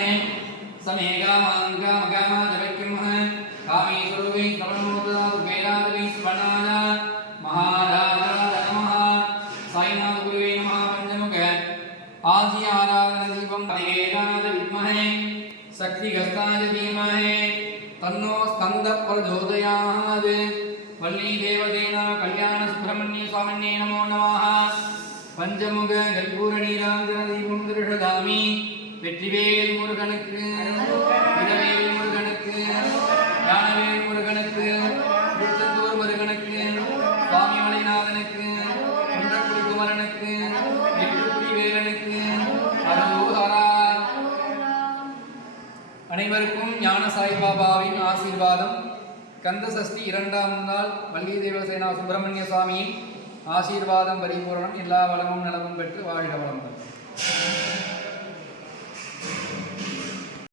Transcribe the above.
समे समे गामां गाम गामादविक्रमः कामे स्वरूपे श्रवणमोदरा दुर्गैरादवै श्रवणाय महाराजाय नमः साईनाथगुरुवे नमः पञ्चमुख आदि आराधनदीपं पदिगेराद विद्महे शक्तिगस्ताय धीमहे तन्नो स्कन्दप्रचोदयात् वल्लीदेवतेना कल्याणसुब्रह्मण्यस्वामिन्ये नमो नमः पञ्चमुख कर्पूरनीराञ्जनदीपं दृषदामि வெற்றிவேல் முருகனுக்கு இடவேல் முருகனுக்கு ஞானவேல் முருகனுக்கு திருச்செந்தூர் முருகனுக்கு சுவாமி மலைநாதனுக்கு குன்றக்குடி குமரனுக்கு எட்டுக்குடி வேலனுக்கு அனைவருக்கும் ஞான சாய்பாபாவின் ஆசீர்வாதம். கந்த சஷ்டி இரண்டாம் நாள் வள்ளி தேவசேனா சுப்பிரமணிய சுவாமியின் ஆசீர்வாதம் பரிபூரணம் எல்லா வளமும் நலமும் பெற்று வாழ்க வளமுடன்.